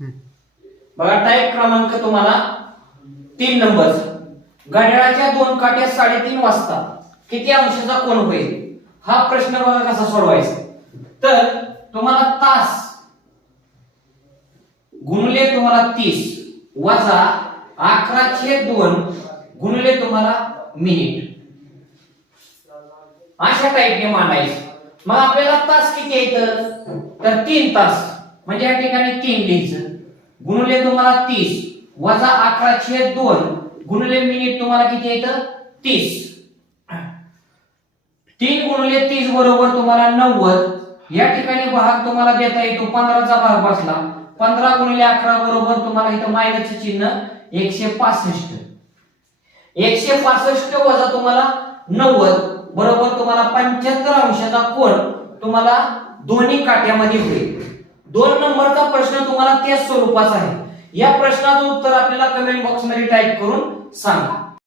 बघा टाईप क्रमांक तुम्हाला 3 नंबर, घड्याळाच्या 2 काट्या 3:30 वाजता किती अंशाचा कोन होईल? हा प्रश्न बघा कसा सोडवायचा. तर तुम्हाला तास गुणिले तुम्हाला 30 वजा 11/2 गुणिले तुम्हाला मिनिट, अशा टाईपने मांडायचं. मग आपल्याला तास किती येतं? तर 3 तास, म्हणजे या ठिकाणी 3 लिहायचं, गुणिले तुम्हाला 30 वजा 11/2 गुणिले मिनिट तुम्हाला किती येतं? 30. 3 गुणिले 30 बरोबर तुम्हाला 90. या ठिकाणी भाग तुम्हाला देता येतो 15चा भाग बसला. 15 गुणिले 11 बरोबर तुम्हाला इथं मायनसचे चिन्ह 165. 165 वजा तुम्हाला 90 बरोबर तुम्हाला 75 अंशाचा कोन तुम्हाला दोन्ही काट्यामध्ये होईल. 2 नंबरचा प्रश्न तुम्हाला त्याच स्वरूपाचा आहे. या प्रश्नाचं उत्तर आपल्याला कमेंट बॉक्स मध्ये टाईप करून सांगा.